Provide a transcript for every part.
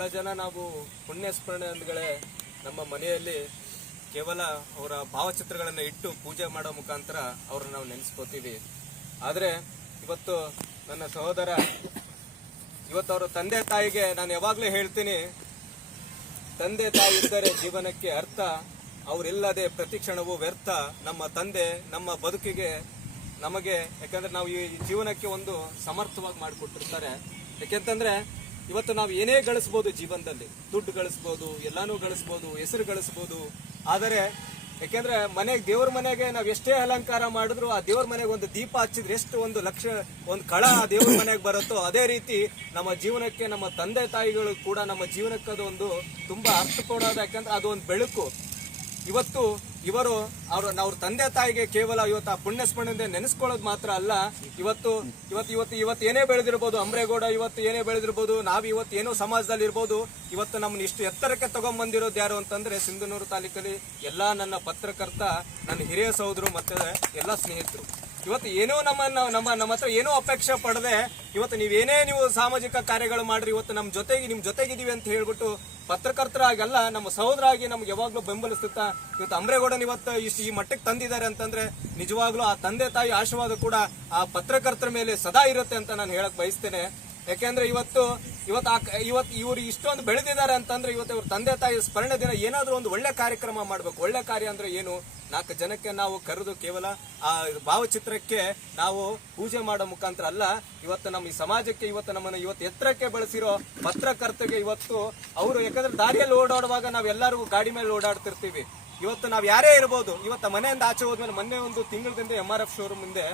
ಬಹಳ ಜನ ನಾವು ಪುಣ್ಯ ಸ್ಮರಣೆಗಳೇ ನಮ್ಮ ಮನೆಯಲ್ಲಿ ಕೇವಲ ಅವರ ಭಾವಚಿತ್ರಗಳನ್ನು ಇಟ್ಟು ಪೂಜೆ ಮಾಡೋ ಮುಖಾಂತರ ಅವ್ರನ್ನ ನಾವು ನೆನೆಸ್ಕೋತೀವಿ. ಆದರೆ ಇವತ್ತು ನನ್ನ ಸಹೋದರ, ಇವತ್ತು ಅವರ ತಂದೆ ತಾಯಿಗೆ ನಾನು ಯಾವಾಗಲೂ ಹೇಳ್ತೀನಿ, ತಂದೆ ತಾಯಿ ಇದ್ದರೆ ಜೀವನಕ್ಕೆ ಅರ್ಥ, ಅವರಿಲ್ಲದೆ ಪ್ರತಿ ಕ್ಷಣವೂ ವ್ಯರ್ಥ. ನಮ್ಮ ತಂದೆ, ನಮ್ಮ ಬದುಕಿಗೆ ನಮಗೆ, ಯಾಕಂದ್ರೆ ನಾವು ಈ ಜೀವನಕ್ಕೆ ಒಂದು ಸಮರ್ಥವಾಗಿ ಮಾಡಿಕೊಟ್ಟಿರ್ತಾರೆ. ಯಾಕೆಂತಂದ್ರೆ ಇವತ್ತು ನಾವು ಏನೇ ಗಳಿಸ್ಬೋದು ಜೀವನದಲ್ಲಿ, ದುಡ್ಡು ಗಳಿಸ್ಬೋದು, ಎಲ್ಲಾನು ಗಳಿಸ್ಬೋದು, ಹೆಸರು ಗಳಿಸ್ಬೋದು, ಆದರೆ ಯಾಕೆಂದ್ರೆ ಮನೆಗೆ, ದೇವ್ರ ಮನೆಗೆ ನಾವು ಎಷ್ಟೇ ಅಲಂಕಾರ ಮಾಡಿದ್ರು ಆ ದೇವ್ರ ಮನೆಗೆ ಒಂದು ದೀಪ ಹಚ್ಚಿದ್ರೆ ಎಷ್ಟು ಒಂದು ಲಕ್ಷ, ಒಂದು ಕಳ ಆ ದೇವ್ರ ಮನೆಗೆ ಬರುತ್ತೋ ಅದೇ ರೀತಿ ನಮ್ಮ ಜೀವನಕ್ಕೆ ನಮ್ಮ ತಂದೆ ತಾಯಿಗಳು ಕೂಡ ನಮ್ಮ ಜೀವನಕ್ಕೆ ಅದು ಒಂದು ತುಂಬಾ ಕೊಡೋದು ಯಾಕಂದ್ರೆ ಅದು ಒಂದು ಬೆಳಕು. ಇವತ್ತು ಇವರು ಅವ್ರ ಅವ್ರ ತಂದೆ ತಾಯಿಗೆ ಕೇವಲ ಇವತ್ತು ಆ ಪುಣ್ಯ ಸ್ಮರಣೆ ನೆನೆಸ್ಕೊಳ್ಳೋದು ಮಾತ್ರ ಅಲ್ಲ, ಇವತ್ತು ಇವತ್ತು ಇವತ್ತು ಇವತ್ತು ಏನೇ ಬೆಳೆದಿರ್ಬೋದು, ಅಂಬ್ರೇಗೌಡ ಇವತ್ತು ಏನೇ ಬೆಳೆದಿರ್ಬೋದು, ನಾವು ಇವತ್ತು ಏನೋ ಸಮಾಜದಲ್ಲಿ ಇರ್ಬೋದು, ಇವತ್ತು ನಮ್ಮನ್ನ ಇಷ್ಟು ಎತ್ತರಕ್ಕೆ ತಗೊಂಡ್ಬಂದಿರೋದು ಯಾರು ಅಂತಂದ್ರೆ ಸಿಂಧನೂರು ತಾಲೂಕಲ್ಲಿ ಎಲ್ಲ ನನ್ನ ಪತ್ರಕರ್ತ, ನನ್ನ ಹಿರಿಯ ಸಹೋದರು ಮತ್ತೆ ಎಲ್ಲ ಸ್ನೇಹಿತರು. ಇವತ್ತು ಏನೋ ನಮ್ಮ ನಮ್ಮ ನಮ್ಮ ಹತ್ರ ಏನೋ ಅಪೇಕ್ಷೆ ಪಡದೆ, ಇವತ್ತು ನೀವೇನೇ ನೀವು ಸಾಮಾಜಿಕ ಕಾರ್ಯಗಳು ಮಾಡ್ರಿ, ಇವತ್ತು ನಮ್ಮ ಜೊತೆಗೆ ನಿಮ್ಮ ಜೊತೆಗಿದೀವಿ ಅಂತ ಹೇಳ್ಬಿಟ್ಟು ಪತ್ರಕರ್ತರಾಗಲ್ಲ ನಮ್ಮ ಸಹೋದರಾಗಿ ನಮ್ಗೆ ಯಾವಾಗ್ಲೂ ಬೆಂಬಲಿಸುತ್ತಾ ಇವತ್ತು ಅಮ್ರೇಗೌಡನ್ ಇವತ್ತು ಇಷ್ಟು ಈ ಮಟ್ಟಕ್ಕೆ ತಂದಿದ್ದಾರೆ ಅಂತಂದ್ರೆ ನಿಜವಾಗ್ಲೂ ಆ ತಂದೆ ತಾಯಿ ಆಶೀರ್ವಾದ ಕೂಡ ಆ ಪತ್ರಕರ್ತರ ಮೇಲೆ ಸದಾ ಇರುತ್ತೆ ಅಂತ ನಾನು ಹೇಳಕ್ ಬಯಸ್ತೇನೆ. ಯಾಕೆಂದ್ರೆ ಇವತ್ತು ಇವತ್ತು ಇವತ್ತು ಇವರು ಇಷ್ಟೊಂದು ಬೆಳೆದಿದ್ದಾರೆ ಅಂತಂದ್ರೆ ಇವತ್ತು ಇವ್ರ ತಂದೆ ತಾಯಿ ಸ್ಮರಣೆ ದಿನ ಏನಾದರೂ ಒಂದು ಒಳ್ಳೆ ಕಾರ್ಯಕ್ರಮ ಮಾಡ್ಬೇಕು. ಒಳ್ಳೆ ಕಾರ್ಯ ಅಂದ್ರೆ ಏನು? ನಾಲ್ಕು ಜನಕ್ಕೆ ನಾವು ಕರೆದು ಕೇವಲ ಆ ಭಾವಚಿತ್ರಕ್ಕೆ ನಾವು ಪೂಜೆ ಮಾಡೋ ಮುಖಾಂತರ ಅಲ್ಲ, ಇವತ್ತು ನಮ್ಮ ಈ ಸಮಾಜಕ್ಕೆ, ಇವತ್ತು ನಮ್ಮನ್ನು ಇವತ್ತು ಎತ್ತರಕ್ಕೆ ಬಳಸಿರೋ ಪತ್ರಕರ್ತರಿಗೆ ಇವತ್ತು ಅವರು ಯಾಕಂದ್ರೆ ದಾರಿಯಲ್ಲಿ ಓಡಾಡುವಾಗ ನಾವೆಲ್ಲರಿಗೂ ಗಾಡಿ ಮೇಲೆ ಓಡಾಡ್ತಿರ್ತೀವಿ. ಇವತ್ತು ನಾವು ಯಾರೇ ಇರ್ಬೋದು, ಇವತ್ತು ಮನೆಯಿಂದ ಆಚೆ ಹೋದ್ಮೇಲೆ ಮೊನ್ನೆ ಒಂದು ತಿಂಗಳಿಂದ ಎಂ ಆರ್ ಎಫ್ ಶೋರೂಮ್ ಮುಂದೆ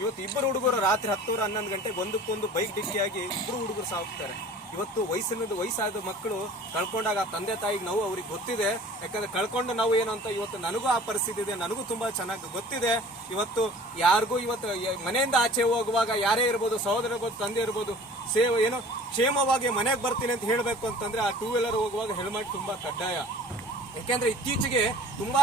ಇವತ್ತು ಇಬ್ಬರು ಹುಡುಗರು ರಾತ್ರಿ ಹತ್ತೂರು ಹನ್ನೊಂದು ಗಂಟೆಗೆ ಒಂದಕ್ಕೊಂದು ಬೈಕ್ ಡಿಕ್ಕಿಯಾಗಿ ಇಬ್ಬರು ಹುಡುಗರು ಸಾಕ್ತಾರೆ. ಇವತ್ತು ವಯಸ್ಸಿನಿಂದ ವಯಸ್ಸಾದ ಮಕ್ಕಳು ಕಳ್ಕೊಂಡಾಗ ತಂದೆ ತಾಯಿಗೆ ನಾವು ಅವ್ರಿಗೆ ಗೊತ್ತಿದೆ. ಯಾಕಂದ್ರೆ ಕಳ್ಕೊಂಡು ನಾವು ಏನು ಅಂತ ಇವತ್ತು ನನಗೂ ಆ ಪರಿಸ್ಥಿತಿ ಇದೆ, ನನಗೂ ತುಂಬಾ ಚೆನ್ನಾಗಿ ಗೊತ್ತಿದೆ. ಇವತ್ತು ಯಾರಿಗೂ ಇವತ್ತು ಮನೆಯಿಂದ ಆಚೆ ಹೋಗುವಾಗ ಯಾರೇ ಇರ್ಬೋದು ಸಹೋದರ ಇರ್ಬೋದು, ತಂದೆ ಇರ್ಬೋದು ಸೇವ್ ಏನು ಕ್ಷೇಮವಾಗಿ ಮನೆಗೆ ಬರ್ತೀನಿ ಅಂತ ಹೇಳಬೇಕು ಅಂತಂದ್ರೆ ಆ ಟೂ ವೀಲರ್ ಹೋಗುವಾಗ ಹೆಲ್ಮೆಟ್ ತುಂಬಾ ಕಡ್ಡಾಯ. ಯಾಕೆಂದ್ರೆ ಇತ್ತೀಚೆಗೆ ತುಂಬಾ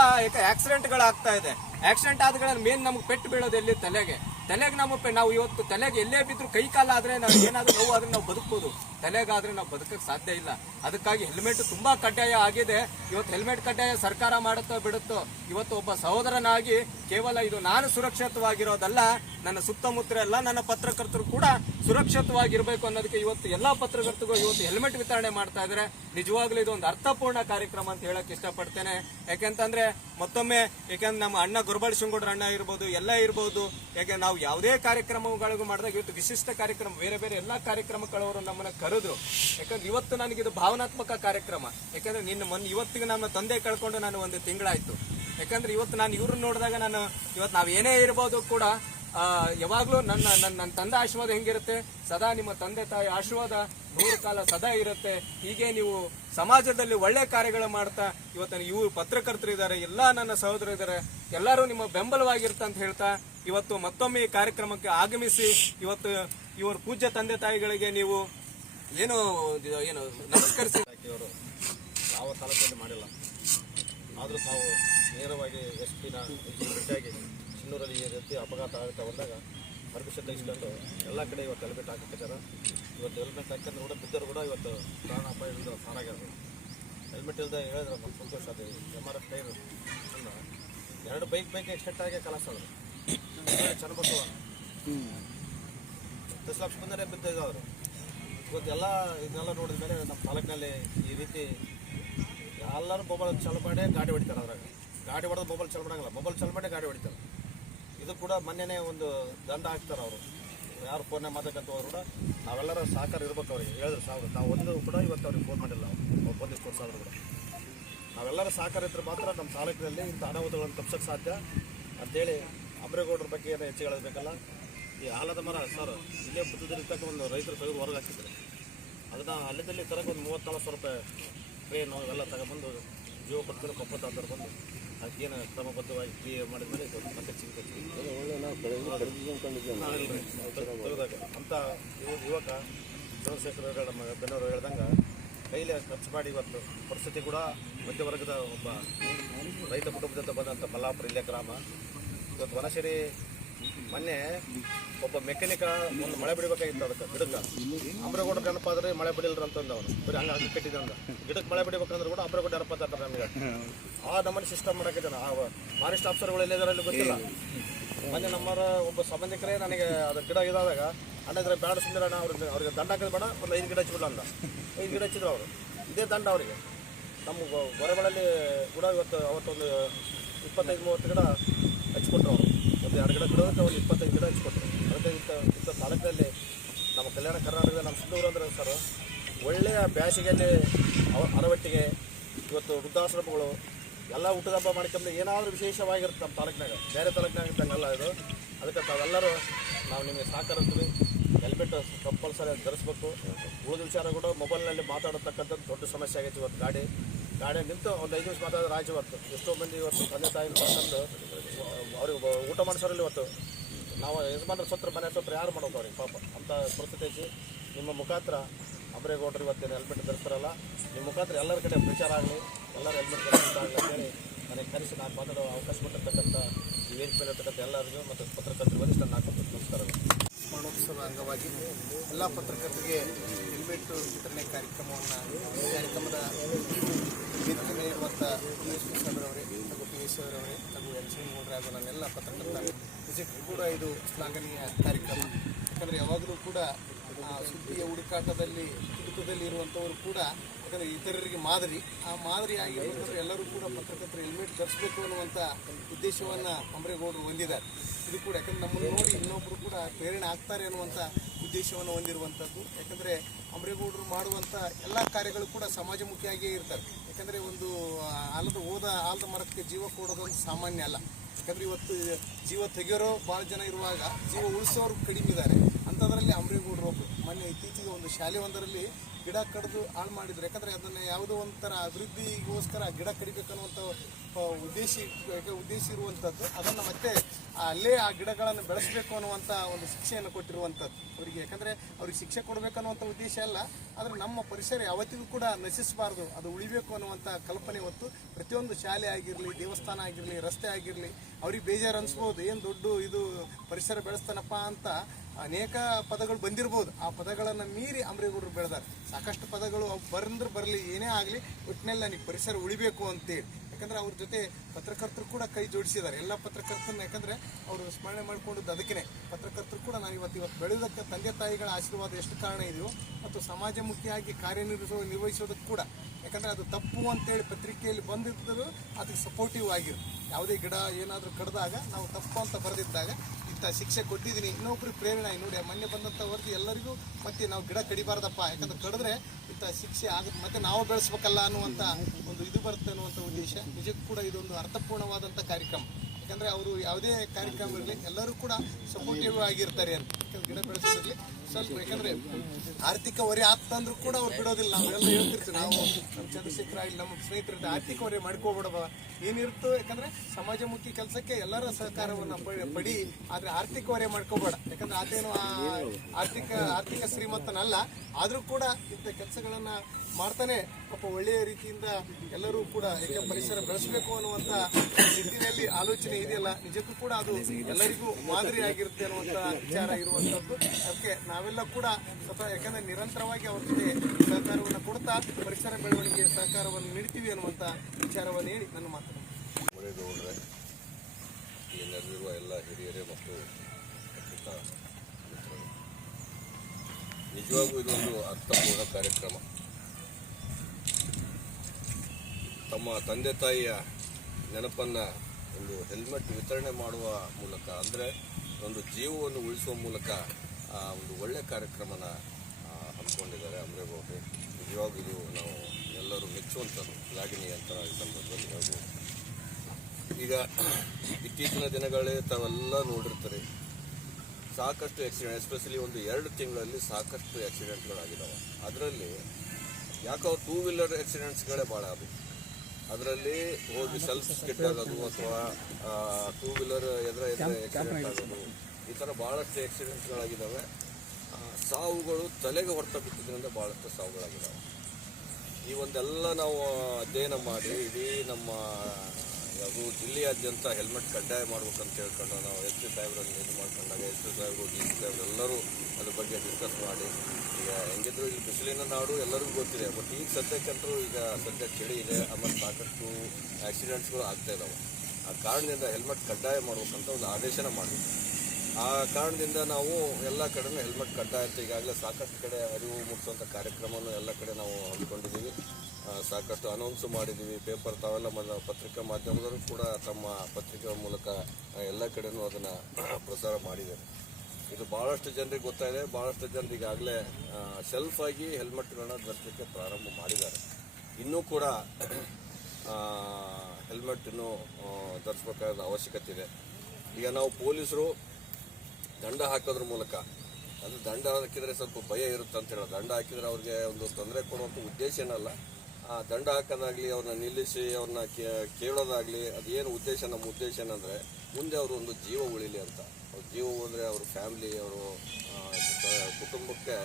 ಆಕ್ಸಿಡೆಂಟ್ಗಳಾಗ್ತಾ ಇದೆ. ಆಕ್ಸಿಡೆಂಟ್ ಆದ ಮೇನ್ ನಮ್ಗೆ ಪೆಟ್ಟು ಬೀಳೋದು ಎಲ್ಲಿ? ತಲೆಗೆ. ತಲೆಗೆ ನಮ್ಮ ನಾವು ಇವತ್ತು ತಲೆಗೆ ಎಲ್ಲೇ ಬಿದ್ರು ಕೈ ಕಾಲ ಆದ್ರೆ ನಾವು ಏನಾದ್ರೂ ನೋವು ಆದ್ರೆ ನಾವು ಬದುಕ್ಬೋದು. ತಲೆಗಾದ್ರೆ ನಾವು ಬದುಕಕ್ಕೆ ಸಾಧ್ಯ ಇಲ್ಲ. ಅದಕ್ಕಾಗಿ ಹೆಲ್ಮೆಟ್ ತುಂಬಾ ಕಡ್ಡಾಯ ಆಗಿದೆ. ಇವತ್ತು ಹೆಲ್ಮೆಟ್ ಕಡ್ಡಾಯ ಸರ್ಕಾರ ಮಾಡುತ್ತೋ ಬಿಡುತ್ತೋ, ಇವತ್ತು ಒಬ್ಬ ಸಹೋದರನಾಗಿ ಕೇವಲ ಇದು ನಾನು ಸುರಕ್ಷಿತವಾಗಿರೋದಲ್ಲ, ನನ್ನ ಸುತ್ತಮುತ್ತ ಎಲ್ಲ ನನ್ನ ಪತ್ರಕರ್ತರು ಕೂಡ ಸುರಕ್ಷಿತವಾಗಿರ್ಬೇಕು ಅನ್ನೋದಕ್ಕೆ ಇವತ್ತು ಎಲ್ಲಾ ಪತ್ರಕರ್ತರಿಗೂ ಇವತ್ತು ಹೆಲ್ಮೆಟ್ ವಿತರಣೆ ಮಾಡ್ತಾ ಇದ್ದಾರೆ ನಿಜವಾಗ್ಲೂ ಇದು ಒಂದು ಅರ್ಥಪೂರ್ಣ ಕಾರ್ಯಕ್ರಮ ಅಂತ ಹೇಳಕ್ ಇಷ್ಟಪಡ್ತೇನೆ. ಯಾಕೆಂತಂದ್ರೆ ಮತ್ತೊಮ್ಮೆ, ಯಾಕೆಂದ್ರೆ ನಮ್ಮ ಅಣ್ಣ ಗುರುಬಾಳ್ ಶಿಂಗೋಡ್ರ ಅಣ್ಣ ಇರ್ಬೋದು, ಎಲ್ಲ ಇರ್ಬೋದು. ಯಾಕೆ, ನಾವು ಯಾವುದೇ ಕಾರ್ಯಕ್ರಮಗಳಿಗೂ ಮಾಡಿದಾಗ ಇವತ್ತು ವಿಶಿಷ್ಟ ಕಾರ್ಯಕ್ರಮ, ಬೇರೆ ಬೇರೆ ಎಲ್ಲಾ ಕಾರ್ಯಕ್ರಮಗಳವರು ನಮ್ಮನ್ನ ಕರೆದ್ರು. ಯಾಕಂದ್ರೆ ಇವತ್ತು ನನಗೆ ಇದು ಭಾವನಾತ್ಮಕ ಕಾರ್ಯಕ್ರಮ. ಯಾಕಂದ್ರೆ ನಿನ್ನ ಮೊನ್ನೆ ಇವತ್ತಿಗೆ ನನ್ನ ತಂದೆ ಕಳ್ಕೊಂಡು ನಾನು ಒಂದು ತಿಂಗಳಾಯ್ತು. ಯಾಕಂದ್ರೆ ಇವತ್ತು ನಾನು ಇವ್ರನ್ನ ನೋಡಿದಾಗ ನಾನು ಇವತ್ತು ನಾವು ಏನೇ ಇರ್ಬೋದು ಕೂಡ ಯಾವಾಗ್ಲೂ ನನ್ನ ನನ್ನ ನನ್ನ ತಂದೆ ಆಶೀರ್ವಾದ ಹೆಂಗಿರುತ್ತೆ? ಸದಾ ನಿಮ್ಮ ತಂದೆ ತಾಯಿ ಆಶೀರ್ವಾದ ನೂರು ಕಾಲ ಸದಾ ಇರುತ್ತೆ. ಹೀಗೆ ನೀವು ಸಮಾಜದಲ್ಲಿ ಒಳ್ಳೆ ಕಾರ್ಯಗಳು ಮಾಡ್ತಾ ಇವತ್ತು ಇವರು ಪತ್ರಕರ್ತರು ಇದ್ದಾರೆ ಎಲ್ಲ ನನ್ನ ಸಹೋದರ ಇದ್ದಾರೆ ಎಲ್ಲರೂ ನಿಮ್ಮ ಬೆಂಬಲವಾಗಿರ್ತ ಅಂತ ಹೇಳ್ತಾ ಇವತ್ತು ಮತ್ತೊಮ್ಮೆ ಈ ಕಾರ್ಯಕ್ರಮಕ್ಕೆ ಆಗಮಿಸಿ, ಇವತ್ತು ಇವರ ಪೂಜ್ಯ ತಂದೆ ತಾಯಿಗಳಿಗೆ ನೀವು ಏನು ಏನು ನಮಸ್ಕರಿಸಿ? ಯಾವ ತಾಲೂಕಲ್ಲಿ ಮಾಡಿಲ್ಲ. ಆದರೂ ತಾವು ನೇರವಾಗಿ ಎಸ್ ಪಿನ ಹೆಚ್ಚಾಗಿ ಚಿನ್ನೂರಲ್ಲಿ ಈ ರೀತಿ ಅಪಘಾತ ಆಗುತ್ತೆ ಬಂದಾಗ ಪರ್ಮಿಷನ್ ತೆಗೆಸ್ಕೊಂಡು ಎಲ್ಲ ಕಡೆ ಇವತ್ತು ಹೆಲ್ಮೆಟ್ ಹಾಕಿದ್ದಾರೆ ಇವತ್ತು ಹೆಲ್ಮೆಟ್ ಹಾಕಿದ್ರೆ ಕೂಡ ಬಿದ್ದರು ಕೂಡ ಇವತ್ತು ಪ್ರಾಣಾಪಾಯದಿಂದ ಸಾರಾಗಿರೋದು ಹೆಲ್ಮೆಟ್ ಇಲ್ಲದೆ ಹೇಳಿದ್ರೆ ನಮ್ಗೆ ಸಂತೋಷ ಅದು ಎಂ ಆರ್ ಎಫ್ ಟೈರ್ ಎರಡು ಬೈಕ್ ಬೈಕ್ ಎಕ್ಸ್ಟೆಂಟ್ ಆಗಿ ಕಲಾಸೋದು ಚನ್ನಬಸವ ದಸ್ ಲಕ್ಷ ಬಂದರೆ ಇವತ್ತು ಇವತ್ತೆಲ್ಲ ಇದನ್ನೆಲ್ಲ ನೋಡಿದ ಮೇಲೆ ನಮ್ಮ ತಾಲೂಕಿನಲ್ಲಿ ಈ ರೀತಿ ಎಲ್ಲರೂ ಮೊಬೈಲ್ ಚಾಲು ಮಾಡಿ ಗಾಡಿ ಹೊಡಿತಾರೆ ಅದ್ರಾಗ ಗಾಡಿ ಹೊಡೆದು ಮೊಬೈಲ್ ಚಾಲು ಮಾಡಂಗಿಲ್ಲ ಮೊಬೈಲ್ ಚಾಲು ಮಾಡಿ ಗಾಡಿ ಹೊಡಿತಾರೆ ಇದು ಕೂಡ ಮೊನ್ನೆನೇ ಒಂದು ದಂಡ ಹಾಕ್ತಾರೆ ಅವರು ಯಾರು ಫೋನ್ನಾಗ ಮಾತಾಡ್ಕಂತ ಹೋದ್ರು ಕೂಡ ನಾವೆಲ್ಲರೂ ಸಹಕಾರ ಇರ್ಬೇಕು ಅವ್ರಿಗೆ ಹೇಳಿದ್ರು ಸಾವಿರ ನಾವು ಒಂದು ಕೂಡ ಇವತ್ತು ಅವ್ರಿಗೆ ಫೋನ್ ಮಾಡಿಲ್ಲ ಅವ್ರು ವರ್ಷ ಆದರೂ ಕೂಡ ನಾವೆಲ್ಲರೂ ಸಹಕಾರ ಇದ್ರೆ ಮಾತ್ರ ನಮ್ಮ ತಾಲೂಕಿನಲ್ಲಿ ಇಂಥ ಅನಾಹುತಗಳನ್ನು ತಪ್ಪಿಸೋಕ್ಕೆ ಸಾಧ್ಯ ಅಂತೇಳಿ ಅಬ್ರೇಗೌಡರ ಬಗ್ಗೆ ಏನೋ ಹೆಚ್ಚು ಹೇಳಬೇಕಲ್ಲ? ಈ ಆಲದ ಮರ, ಸರ್, ಇಲ್ಲೇ ಬುದ್ಧದಿರ್ತಕ್ಕ ಒಂದು ರೈತರು ತೆಗೆದು ಹೊರಗೆ ಹಾಕಿದ್ದಾರೆ ಅದನ್ನು ಅಲ್ಲಿದ್ದಲ್ಲಿ ತರಕ್ಕೆ ಒಂದು ಮೂವತ್ನಾಲ್ಕು ಸಾವಿರ ರೂಪಾಯಿ ಟ್ರೇನು ಎಲ್ಲ ತಗೊಂಬಂದು ಜೀವ ಕೊಡ್ತಾರೆ, ಕೊಪ್ಪ ತಂದ್ರೆ ಬಂದು. ಅದಕ್ಕೇನು ಕ್ರಮಬದ್ಧವಾಗಿ ಕ್ರಿಯೆ ಮಾಡಿದ ಮೇಲೆ ಮತ್ತೆ ಚಿಂತೆ ಅಂತ ಯುವಕ ಚಂದ್ರಶೇಖರ ನಮ್ಮ ಬೆನ್ನವರು ಹೇಳ್ದಂಗೆ, ಕೈಲಿ ಖರ್ಚು ಮಾಡಿ ಇವತ್ತು ಪರಿಸ್ಥಿತಿ ಕೂಡ ಮಧ್ಯವರ್ಗದ ಒಬ್ಬ ರೈತ ಕುಟುಂಬದಿಂದ ಬಂದಂಥ ಮಲ್ಲಾಪುರ ಇಲ್ಲೇ ಗ್ರಾಮ. ಇವತ್ತು ವನಶ್ರೀ, ಮೊನ್ನೆ ಒಬ್ಬ ಮೆಕ್ಯಾನಿಕ ಒಂದು ಮಳೆ ಬಿಡಬೇಕಾಗಿತ್ತು ಅದಕ್ಕೆ, ಗಿಡಕ್ಕೆ. ಅಬ್ರಗೋಡ ನೆನಪಾದ್ರೆ ಮಳೆ ಬಿಡಿಲ್ರ ಅಂತಂದ ಅವನು ಬರೀ ಹಂಗೆ ಹಂಗೆ ಕಟ್ಟಿದಂದ ಗಿಡಕ್ಕೆ ಮಳೆ ಬಿಡಬೇಕಂದ್ರೆ ಕೂಡ ಅಬ್ರಗೋಡ ನೆನಪ ಅಂತಾರೆ ನಮಗೆ. ಆ ನಮ್ಮನೆ ಸಿಸ್ಟಮ್ ಮಾಡಾಕಿದ್ದಾನೆ ಆ ಫಾರೆಸ್ಟ್ ಆಫೀಸರ್ಗಳು ಎಲ್ಲಿದ್ದಾರೆ ಗೊತ್ತಿಲ್ಲ. ಮೊನ್ನೆ ನಮ್ಮರ ಒಬ್ಬ ಸಂಬಂಧಿಕರೇ ನನಗೆ ಅದು ಗಿಡ ಇದಾದಾಗ ಅಣ್ಣಿದ್ರೆ ಬೇಡ ಸುಂದರ ಅವ್ರಿಗೆ ಅವ್ರಿಗೆ ದಂಡ ಹಾಕಿದ್ ಬೇಡ, ಒಂದು ಐದು ಗಿಡ ಹಚ್ಚಿಬಿಡ ಅಂದ. ಐದು ಗಿಡ ಹಚ್ಚಿದ್ರು ಅವರು. ಇದೇ ದಂಡ ಅವರಿಗೆ. ನಮ್ಮ ಗೊರೆಗಳಲ್ಲಿ ಕೂಡ ಇವತ್ತು, ಅವತ್ತೊಂದು ಇಪ್ಪತ್ತೈದು, ಮೂವತ್ತು ಗಿಡ ಹಚ್ಕೊಟ್ರು ಅವರು. ಒಂದು ಎರಡು ಗಿಡ ಗಿಡಕ್ಕೆ ಒಂದು ಇಪ್ಪತ್ತೈದು ಗಿಡ ಹಚ್ಕೊಟ್ರು. ಅದಕ್ಕೆ ಇಂಥ ಇಂಥ ತಾಲೂಕಿನಲ್ಲಿ ನಮ್ಮ ಕಲ್ಯಾಣ ಕರ್ನಾಟಕದ ನಮ್ಮ ಸಿಂಧೂರು ಅಂದ್ರೆ ಸರ್, ಒಳ್ಳೆಯ ಬೇಸಿಗೆಯಲ್ಲಿ ಅವ ಅರವಟ್ಟಿಗೆ, ಇವತ್ತು ವೃದ್ಧಾಶ್ರಮಗಳು, ಎಲ್ಲ ಊಟದ ಹಬ್ಬ ಮಾಡ್ಕೊಂಡ್ರೆ ಏನಾದರೂ ವಿಶೇಷವಾಗಿರುತ್ತೆ ನಮ್ಮ ತಾಲೂಕಿನಾಗ. ಬೇರೆ ತಾಲೂಕಿನಾಗ ಇದ್ದಂಗೆಲ್ಲ ಇದು. ಅದಕ್ಕೆ ತಾವೆಲ್ಲರೂ ನಾವು ನಿಮಗೆ ಸಹಕರಿಸ್ತೀವಿ ಹೆಲ್ಮೆಟ್ ಕಂಪಲ್ಸರಿ ಧರಿಸ್ಬೇಕು. ಉಳಿದ ವಿಚಾರ ಕೂಡ ಮೊಬೈಲ್ನಲ್ಲಿ ಮಾತಾಡತಕ್ಕಂಥದ್ದು ದೊಡ್ಡ ಸಮಸ್ಯೆ ಆಗೈತೆ ಇವತ್ತು ಗಾಡಿ. ಗಾಡಿ ನಿಂತು ಒಂದು ಐದು ನಿಮಿಷ ಮಾತಾಡಿದ್ರೆ ರಾಜ್ಯ ಬರ್ತದೆ ಎಷ್ಟೋ ಮಂದಿ ಇವತ್ತು ತಂದೆ ತಾಯಿ ಕರ್ಕೊಂಡು ಅವ್ರಿಗೆ ಊಟ ಮಾಡಿಸೋರಲ್ಲಿ ಇವತ್ತು ನಾವು ಯಜಮಾನರ ಸತ್ರ, ಮನೆ ಸತ್ರ ಯಾರು ಮಾಡೋದು ಅವ್ರಿಗೆ? ಪಾಪ, ಅಂತ ಪರಿಸ್ಥಿತಿ ಐತಿ. ನಿಮ್ಮ ಮುಖಾಂತರ ಅಬ್ರೇಗೌಡರು ಇವತ್ತೇನು ಹೆಲ್ಮೆಟ್ ಧರಿಸ್ತಾರಲ್ಲ, ನಿಮ್ಮ ಮುಖಾಂತರ ಎಲ್ಲರ ಕಡೆ ಪ್ರಚಾರ ಆಗಲಿ, ಎಲ್ಲರೂ ಹೆಲ್ಮೆಟ್ ಧರಿಸ್ತಾಗಲಿ ಅಂತೇಳಿ ನನಗೆ ಕರೆಸಿ ನಾನು ಮಾತಾಡೋ ಅವಕಾಶ ಕೊಟ್ಟಿರ್ತಕ್ಕಂಥ ಈ ವೇದಿಕೆ ಮೇಲೆ ಇರ್ತಕ್ಕಂಥ ಎಲ್ಲರಿಗೂ ಮತ್ತು ಪತ್ರಕರ್ತರು ವರಿಷ್ಠ ನಾಲ್ಕು ತಿಳಿಸ್ತಾರೆ ಸ್ಮರಣೋತ್ಸವ ಅಂಗವಾಗಿ ಎಲ್ಲ ಪತ್ರಕರ್ತರಿಗೆ ಹೆಲ್ಮೆಟ್ ವಿತರಣೆ ಕಾರ್ಯಕ್ರಮವನ್ನು, ಕಾರ್ಯಕ್ರಮದ ಮೇಲೆ ಇರುವಂಥ ಡಿ ಎಸ್ ಅವರೇ ಹಾಗೂ ಎಲ್ ಸಿ ಗೌಡ್ರೆ ಹಾಗೂ ನನ್ನೆಲ್ಲ ಪತ್ರಕರ್ತರು. ನಿಜಕ್ಕೂ ಕೂಡ ಇದು ಶ್ಲಾಘನೀಯ ಕಾರ್ಯಕ್ರಮ. ಯಾಕಂದರೆ ಯಾವಾಗಲೂ ಕೂಡ ಸುದ್ದಿಯ ಹುಡುಕಾಟದಲ್ಲಿ ಹುಡುಕದಲ್ಲಿ ಇರುವಂಥವರು ಕೂಡ, ಯಾಕಂದರೆ ಇತರರಿಗೆ ಮಾದರಿ. ಆ ಮಾದರಿ ಆಗಿರುವಂಥ ಎಲ್ಲರೂ ಕೂಡ ಪತ್ರಕರ್ತರು ಹೆಲ್ಮೆಟ್ ಧರಿಸಬೇಕು ಅನ್ನುವಂಥ ಉದ್ದೇಶವನ್ನು ಅಂಬರೇಗೌಡರು ಹೊಂದಿದ್ದಾರೆ. ಇದು ಕೂಡ ಯಾಕಂದರೆ ನಮ್ಮನ್ನು ನೋಡಿ ಇನ್ನೊಬ್ಬರು ಕೂಡ ಪ್ರೇರಣೆ ಆಗ್ತಾರೆ ಅನ್ನುವಂಥ ಉದ್ದೇಶವನ್ನು ಹೊಂದಿರುವಂಥದ್ದು ಯಾಕಂದರೆ ಅಂಬರೇಗೌಡರು ಮಾಡುವಂಥ ಎಲ್ಲ ಕಾರ್ಯಗಳು ಕೂಡ ಸಮಾಜಮುಖಿಯಾಗಿಯೇ ಇರ್ತಾರೆ. ಯಾಕಂದರೆ ಆಲದ ಹೋದ ಆಲದ ಮರಕ್ಕೆ ಜೀವ ಕೊಡೋದು ಒಂದು ಸಾಮಾನ್ಯ ಅಲ್ಲ. ಯಾಕಂದ್ರೆ ಇವತ್ತು ಜೀವ ತೆಗೆಯೋರೋ ಭಾಳ ಜನ ಇರುವಾಗ ಜೀವ ಉಳಿಸೋರು ಕಡಿಮೆ ಇದ್ದಾರೆ ಅಂಥದ್ರಲ್ಲಿ ಅಂಬರೇಗೌಡರು ಒಬ್ಬರು ಮೊನ್ನೆ ಇತ್ತೀಚೆಗೆ ಒಂದು ಶಾಲೆ ಒಂದರಲ್ಲಿ ಗಿಡ ಕಡಿದು ಹಾಳು ಮಾಡಿದ್ರು. ಯಾಕಂದರೆ ಅದನ್ನು ಯಾವುದೋ ಒಂಥರ ಅಭಿವೃದ್ಧಿಗೋಸ್ಕರ ಗಿಡ ಕಡಿಬೇಕನ್ನುವಂಥ ಉದ್ದೇಶ ಉದ್ದೇಶ ಇರುವಂಥದ್ದು. ಅದನ್ನು ಮತ್ತೆ ಅಲ್ಲೇ ಆ ಗಿಡಗಳನ್ನು ಬೆಳೆಸಬೇಕು ಅನ್ನುವಂಥ ಒಂದು ಶಿಕ್ಷೆಯನ್ನು ಕೊಟ್ಟಿರುವಂಥದ್ದು ಅವರಿಗೆ. ಯಾಕಂದರೆ ಅವ್ರಿಗೆ ಶಿಕ್ಷೆ ಕೊಡಬೇಕನ್ನುವಂಥ ಉದ್ದೇಶ ಅಲ್ಲ, ಆದರೆ ನಮ್ಮ ಪರಿಸರ ಯಾವತ್ತಿಗೂ ಕೂಡ ನಶಿಸಬಾರ್ದು. ಅದು ಉಳಿಬೇಕು ಅನ್ನುವಂಥ ಕಲ್ಪನೆ ಹೊತ್ತು ಪ್ರತಿಯೊಂದು ಶಾಲೆ ಆಗಿರಲಿ, ದೇವಸ್ಥಾನ ಆಗಿರಲಿ, ರಸ್ತೆ ಆಗಿರಲಿ, ಅವ್ರಿಗೆ ಬೇಜಾರು ಅನಿಸ್ಬೋದು. ಏನು ದೊಡ್ಡ ಇದು ಪರಿಸರ ಬೆಳೆಸ್ತಾನಪ್ಪ ಅಂತ ಅನೇಕ ಪದಗಳು ಬಂದಿರ್ಬೋದು. ಆ ಪದಗಳನ್ನು ಮೀರಿ ಅಂಬ್ರೇಗೌಡರು ಬೆಳೆದಾರೆ. ಸಾಕಷ್ಟು ಪದಗಳು ಅವು ಬರಂದ್ರೆ ಬರಲಿ, ಏನೇ ಆಗಲಿ ಒಟ್ಟಿನಲ್ಲಿ ನನಗೆ ಪರಿಸರ ಉಳಿಬೇಕು ಅಂತೇಳಿ. ಯಾಕಂದ್ರೆ ಅವ್ರ ಜೊತೆ ಪತ್ರಕರ್ತರು ಕೂಡ ಕೈ ಜೋಡಿಸಿದ್ದಾರೆ. ಎಲ್ಲ ಪತ್ರಕರ್ತರನ್ನ ಯಾಕಂದ್ರೆ ಅವರು ಸ್ಮರಣೆ ಮಾಡಿಕೊಂಡಿದ್ದು ಅದಕ್ಕೆ ಪತ್ರಕರ್ತರು ಕೂಡ ನಾನು ಇವತ್ತು ಇವತ್ತು ಬೆಳೆಯೋದಕ್ಕೆ ತಂದೆ ತಾಯಿಗಳ ಆಶೀರ್ವಾದ ಎಷ್ಟು ಕಾರಣ ಇದೆಯೋ, ಮತ್ತು ಸಮಾಜಮುಖಿಯಾಗಿ ಕಾರ್ಯನಿರ್ವಹಿಸೋ ನಿರ್ವಹಿಸೋದಕ್ಕೆ ಕೂಡ. ಯಾಕಂದ್ರೆ ಅದು ತಪ್ಪು ಅಂತೇಳಿ ಪತ್ರಿಕೆಯಲ್ಲಿ ಬಂದಿದ್ದರೂ ಅದಕ್ಕೆ ಸಪೋರ್ಟಿವ್ ಆಗಿರು ಯಾವುದೇ ಗಿಡ ಏನಾದರೂ ಕಡ್ದಾಗ ನಾವು ತಪ್ಪು ಅಂತ ಬರೆದಿದ್ದಾಗ ಇಂಥ ಶಿಕ್ಷೆ ಕೊಟ್ಟಿದ್ದೀನಿ. ಇನ್ನೊಬ್ರಿಗೆ ಪ್ರೇರಣೆ, ನೋಡಿ ಮೊನ್ನೆ ಬಂದಂಥ ವರದಿ ಎಲ್ಲರಿಗೂ, ಮತ್ತೆ ನಾವು ಗಿಡ ಕಡಿಬಾರ್ದಪ್ಪ. ಯಾಕಂದ್ರೆ ಕಡಿದ್ರೆ ಇಂಥ ಶಿಕ್ಷೆ ಆಗುತ್ತೆ ಮತ್ತೆ ನಾವು ಬೆಳೆಸ್ಬೇಕಲ್ಲ ಅನ್ನುವಂಥ ಒಂದು ಇದು ಬರುತ್ತೆ ಅನ್ನುವಂಥ ಉದ್ದೇಶ. ನಿಜಕ್ಕೂ ಕೂಡ ಇದೊಂದು ಅರ್ಥಪೂರ್ಣವಾದಂಥ ಕಾರ್ಯಕ್ರಮ. ಯಾಕಂದರೆ ಅವರು ಯಾವುದೇ ಕಾರ್ಯಕ್ರಮ ಇರಲಿ ಎಲ್ಲರೂ ಕೂಡ ಸಪೋರ್ಟಿವ್ ಆಗಿರ್ತಾರೆ ಅಂತ. ಗಿಡ ಸ್ವಲ್ಪ ಯಾಕಂದ್ರೆ ಆರ್ಥಿಕ ಹೊರೆ ಆಗ್ತಂದ್ರೂ ಕೂಡ ಅವ್ರು ಬಿಡೋದಿಲ್ಲ. ನಾವೆಲ್ಲ ಹೇಳ್ತಿರ್ತೀವಿ, ನಾವು ನಮ್ಮ ಚಂದ್ರಶೇಖರ ಇಲ್ಲಿ, ನಮ್ಮ ಸ್ನೇಹಿತರಿಂದ ಆರ್ಥಿಕ ಹೊರೆ ಮಾಡ್ಕೋಬಿಡವ ಏನಿರುತ್ತೋ ಯಾಕಂದ್ರೆ ಸಮಾಜಮುಖಿ ಕೆಲಸಕ್ಕೆ ಎಲ್ಲರ ಸಹಕಾರವನ್ನು ಪಡಿ ಆದ್ರೆ ಆರ್ಥಿಕ ಹೊರೆ ಮಾಡ್ಕೋಬೇಡ. ಯಾಕಂದ್ರೆ ಅದೇನು ಆರ್ಥಿಕ ಆರ್ಥಿಕ ಶ್ರೀಮಂತನಲ್ಲ, ಆದ್ರೂ ಕೂಡ ಇಂಥ ಕೆಲಸಗಳನ್ನ ಮಾಡ್ತಾನೆ, ಪಾಪ ಒಳ್ಳೆಯ ರೀತಿಯಿಂದ ಎಲ್ಲರೂ ಕೂಡ ಯಾಕೆ ಪರಿಸರ ಬೆಳೆಸಬೇಕು ಅನ್ನುವಂತ ನಿಟ್ಟಿನಲ್ಲಿ ಆಲೋಚನೆ ಇದೆಯಲ್ಲ. ನಿಜಕ್ಕೂ ಕೂಡ ಅದು ಎಲ್ಲರಿಗೂ ಮಾದರಿ ಆಗಿರುತ್ತೆ ಅನ್ನುವಂತ ವಿಚಾರ ಇರುವಂಥದ್ದು ಅದಕ್ಕೆ ನಾವೆಲ್ಲ ಕೂಡ ಸ್ವತಃ ಯಾಕಂದ್ರೆ ನಿರಂತರವಾಗಿ ಅವ್ರ ಜೊತೆ ಸಹಕಾರವನ್ನು ಕೊಡ್ತಾ ಪರಿಸರ ಬೆಳವಣಿಗೆ ಸಹಕಾರವನ್ನು ನೀಡ್ತೀವಿ ಅನ್ನುವಂಥ ವಿಚಾರವನ್ನು ಹೇಳಿ ನನ್ನ ಮಾತು. ಮುರೇಗೌಡ್ರೆ ಈ ನೆರೆದಿರುವ ಎಲ್ಲ ಹಿರಿಯರೇ ಮತ್ತು ನಿಜವಾಗೂ ಇದೊಂದು ಅರ್ಥಪೂರ್ಣ ಕಾರ್ಯಕ್ರಮ. ತಮ್ಮ ತಂದೆ ತಾಯಿಯ ನೆನಪನ್ನು ಒಂದು ಹೆಲ್ಮೆಟ್ ವಿತರಣೆ ಮಾಡುವ ಮೂಲಕ ಅಂದರೆ ಒಂದು ಜೀವವನ್ನು ಉಳಿಸುವ ಮೂಲಕ ಒಂದು ಒಳ್ಳೆಯ ಕಾರ್ಯಕ್ರಮನ ಹಮ್ಮಿಕೊಂಡಿದ್ದಾರೆ ಅಮರೇಗೌಡರು ನಿಜವಾಗೂ ಇದು ನಾವು ಎಲ್ಲರೂ ಮೆಚ್ಚುವಂಥದ್ದು. ಲಾಗಿನಿ ಅಂತ ಈ ಸಂದರ್ಭದಲ್ಲಿ ಹೇಳ್ಬೋದು. ಈಗ ಇತ್ತೀಚಿನ ದಿನಗಳೇ ತಾವೆಲ್ಲ ನೋಡಿರ್ತಾರೆ, ಸಾಕಷ್ಟು ಆಕ್ಸಿಡೆಂಟ್ ಎಸ್ಪೆಷಲಿ ಒಂದು ಎರಡು ತಿಂಗಳಲ್ಲಿ ಸಾಕಷ್ಟು ಆಕ್ಸಿಡೆಂಟ್ಗಳಾಗಿದ್ದಾವೆ ಅದರಲ್ಲಿ ಯಾಕೋ ಟೂ ವೀಲರ್ ಆಕ್ಸಿಡೆಂಟ್ಸ್ಗಳೇ ಭಾಳ ಅದು ಅದರಲ್ಲಿ ಹೋಗಿ ಸೆಲ್ಫ್ ಸ್ಕಿಟ್ ಆಗೋದು ಅಥವಾ ಟೂ ವೀಲರ್ ಎದುರ ಎದುರ ಆಕ್ಸಿಡೆಂಟ್ ಆಗೋದು. ಈ ಥರ ಭಾಳಷ್ಟು ಆಕ್ಸಿಡೆಂಟ್ಗಳಾಗಿದ್ದಾವೆ ಸಾವುಗಳು ತಲೆಗೆ ಹೊಡೆತ ಬಿಟ್ಟಿದ್ದರಿಂದ ಭಾಳಷ್ಟು ಸಾವುಗಳಾಗಿದ್ದಾವೆ ಈ ಒಂದೆಲ್ಲ ನಾವು ಅಧ್ಯಯನ ಮಾಡಿ ಇಡೀ ನಮ್ಮ ಅದು ಜಿಲ್ಲೆಯಾದ್ಯಂತ ಹೆಲ್ಮೆಟ್ ಕಡ್ಡಾಯ ಮಾಡ್ಬೇಕಂತ ಹೇಳ್ಕೊಂಡು ನಾವು ಎಸ್ ಪಿ ಸಾಹೇಬ್ರನ್ನು ಇದು ಮಾಡ್ಕೊಂಡಾಗ ಎಸ್ ಪಿ ಸಾಹೇಬರು, ಡಿ ಸಿ ಸಾಹೇಬ್ರು ಎಲ್ಲರೂ ಅದ್ರ ಬಗ್ಗೆ ಡಿಸ್ಕಸ್ ಮಾಡಿ, ಈಗ ಹೆಂಗಿದ್ರು ಇಲ್ಲಿ ಬಿಸಿಲಿನ ನಾಡು ಎಲ್ಲರಿಗೂ ಗೊತ್ತಿದೆ ಬಟ್ ಈಗ ಸದ್ಯಕ್ಕಂತೂ ಈಗ ಸದ್ಯ ಚಳಿ ಇದೆ, ಆಮೇಲೆ ಸಾಕಷ್ಟು ಆಕ್ಸಿಡೆಂಟ್ಸ್ಗಳು ಆಗ್ತಾ ಇದ್ದಾವೆ ಆ ಕಾರಣದಿಂದ ಹೆಲ್ಮೆಟ್ ಕಡ್ಡಾಯ ಮಾಡಬೇಕಂತ ಒಂದು ಆದೇಶನ ಮಾಡಿದ್ವಿ ಆ ಕಾರಣದಿಂದ ನಾವು ಎಲ್ಲ ಕಡೆನೂ ಹೆಲ್ಮೆಟ್ ಕಡ್ಡಾಯ ಅಂತ ಈಗಾಗಲೇ ಸಾಕಷ್ಟು ಕಡೆ ಅರಿವು ಮೂಡಿಸುವಂಥ ಕಾರ್ಯಕ್ರಮವನ್ನು ಎಲ್ಲ ಕಡೆ ನಾವು ಹಮ್ಮಿಕೊಂಡಿದ್ದೀವಿ. ಸಾಕಷ್ಟು ಅನೌನ್ಸ್ ಮಾಡಿದ್ದೀವಿ. ಪೇಪರ್ ತಾವೆಲ್ಲ ಪತ್ರಿಕಾ ಮಾಧ್ಯಮದವರು ಕೂಡ ತಮ್ಮ ಪತ್ರಿಕೆ ಮೂಲಕ ಎಲ್ಲ ಕಡೆನೂ ಅದನ್ನು ಪ್ರಸಾರ ಮಾಡಿದ್ದಾರೆ. ಇದು ಭಾಳಷ್ಟು ಜನರಿಗೆ ಗೊತ್ತಾಯಿದೆ ಭಾಳಷ್ಟು ಜನರು ಈಗಾಗಲೇ ಸೆಲ್ಫ್ ಆಗಿ ಹೆಲ್ಮೆಟ್ಗಳನ್ನ ಧರಿಸಲಿಕ್ಕೆ ಪ್ರಾರಂಭ ಮಾಡಿದ್ದಾರೆ. ಇನ್ನೂ ಕೂಡ ಹೆಲ್ಮೆಟ್ ಇನ್ನೂ ಆ, ಧರಿಸ್ಬೇಕಾದ ಅವಶ್ಯಕತೆ ಇದೆ. ಈಗ ನಾವು ಪೊಲೀಸರು ದಂಡ ಹಾಕೋದ್ರ ಮೂಲಕ. ಅದು ದಂಡ ಹಾಕಿದ್ರೆ ಸ್ವಲ್ಪ ಭಯ ಇರುತ್ತೆ ಅಂತ ಹೇಳೋದು. ದಂಡ ಹಾಕಿದ್ರೆ ಅವ್ರಿಗೆ ಒಂದು ತೊಂದರೆ ಕೊಡುವಂಥ ಉದ್ದೇಶ ಏನಲ್ಲ. ಆ ದಂಡ ಹಾಕೋದಾಗ್ಲಿ ಅವ್ರನ್ನ ನಿಲ್ಲಿಸಿ ಅವ್ರನ್ನ ಕೇಳೋದಾಗ್ಲಿ ಅದೇನು ಉದ್ದೇಶ, ನಮ್ಮ ಉದ್ದೇಶ ಏನಂದ್ರೆ, ಮುಂದೆ ಅವರು ಒಂದು ಜೀವ ಉಳಿಲಿ ಅಂತ. ಅವ್ರ ಜೀವ ಹೋದ್ರೆ ಅವ್ರ ಫ್ಯಾಮಿಲಿ ಅವರು ಕುಟುಂಬಕ್ಕೆ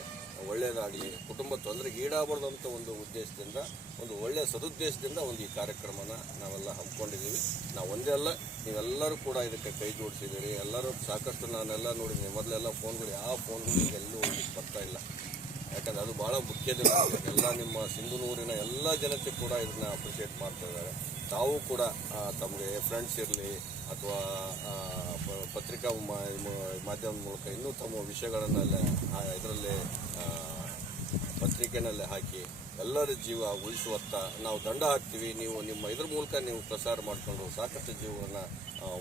ಒಳ್ಳೆಯದಾಗಲಿ ಕುಟುಂಬ ತೊಂದರೆಗೆ ಈಡಾಗಬಾರ್ದಂಥ ಒಂದು ಉದ್ದೇಶದಿಂದ, ಒಂದು ಒಳ್ಳೆಯ ಸದುದ್ದೇಶದಿಂದ ಒಂದು ಈ ಕಾರ್ಯಕ್ರಮನ ನಾವೆಲ್ಲ ಹಮ್ಮಿಕೊಂಡಿದ್ದೀವಿ. ನಾವು ಒಂದೇ ಅಲ್ಲ, ನೀವೆಲ್ಲರೂ ಕೂಡ ಇದಕ್ಕೆ ಕೈ ಜೋಡಿಸಿದ್ದೀರಿ. ಎಲ್ಲರೂ ಸಾಕಷ್ಟು ನಾನೆಲ್ಲ ನೋಡಿದ್ದೀನಿ. ಮೊದಲೆಲ್ಲ ಫೋನ್ಗಳು, ಯಾವ ಫೋನ್ಗಳು ಎಲ್ಲೂ ಬರ್ತಾ ಇಲ್ಲ. ಯಾಕಂದ್ರೆ ಅದು ಭಾಳ ಮುಖ್ಯದಿಂದ ಎಲ್ಲ ನಿಮ್ಮ ಸಿಂಧುನೂರಿನ ಎಲ್ಲ ಜನತೆ ಕೂಡ ಇದನ್ನ ಅಪ್ರಿಷಿಯೇಟ್ ಮಾಡ್ತಾ ಇದ್ದಾರೆ. ತಾವು ಕೂಡ ತಮಗೆ ಫ್ರೆಂಡ್ಸ್ ಇರಲಿ ಅಥವಾ ಪತ್ರಿಕಾ ಮಾಧ್ಯಮದ ಮೂಲಕ ಇನ್ನೂ ತಮ್ಮ ವಿಷಯಗಳನ್ನೆಲ್ಲ ಇದರಲ್ಲಿ ಪತ್ರಿಕೆನಲ್ಲೇ ಹಾಕಿ ಎಲ್ಲರ ಜೀವ ಉಳಿಸುವತ್ತ ನಾವು ದಂಡ ಹಾಕ್ತೀವಿ. ನೀವು ನಿಮ್ಮ ಇದ್ರ ಮೂಲಕ ನೀವು ಪ್ರಸಾರ ಮಾಡಿಕೊಂಡು ಸಾಕಷ್ಟು ಜೀವವನ್ನು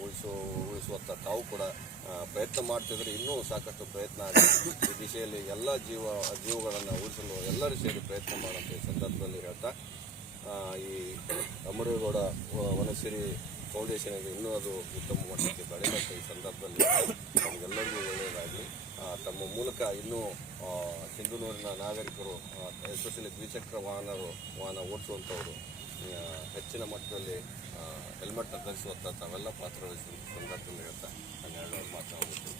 ಉಳಿಸು, ಉಳಿಸುವತ್ತ ತಾವು ಕೂಡ ಪ್ರಯತ್ನ ಮಾಡ್ತಿದ್ರೆ ಇನ್ನೂ ಸಾಕಷ್ಟು ಪ್ರಯತ್ನ ಆಗಿ ಈ ದಿಶೆಯಲ್ಲಿ ಎಲ್ಲ ಜೀವ, ಜೀವಗಳನ್ನು ಉಳಿಸಲು ಎಲ್ಲರೂ ಸೇರಿ ಪ್ರಯತ್ನ ಮಾಡುವಂಥ ಸಂದರ್ಭದಲ್ಲಿ ಹೇಳ್ತಾ ಈ ಅಮರೇಗೌಡ ವ- ಫೌಂಡೇಶನ್ ಇನ್ನೂ ಅದು ಉತ್ತಮ ಮಟ್ಟಕ್ಕೆ ಬೆಳೆದಂಥ ಈ ಸಂದರ್ಭದಲ್ಲಿ ನಮಗೆಲ್ಲರಿಗೂ ಒಳ್ಳೆಯದಾಗಲಿ. ತಮ್ಮ ಮೂಲಕ ಇನ್ನೂ ಸಿಂಧನೂರಿನ ನಾಗರಿಕರು ಎಸ್ಪೆಷಲಿ ದ್ವಿಚಕ್ರ ವಾಹನರು ವಾಹನ ಓಡಿಸುವಂಥವರು ಹೆಚ್ಚಿನ ಮಟ್ಟದಲ್ಲಿ ಹೆಲ್ಮೆಟ್ನ ಧರಿಸುವಂಥ ತಾವೆಲ್ಲ ಪಾತ್ರ ವಹಿಸುವ ಸಂದರ್ಭದಲ್ಲಿ ಹೇಳ್ತಾ ನಾನು ಎರಡು ಮಾತನಾಡುತ್ತೇನೆ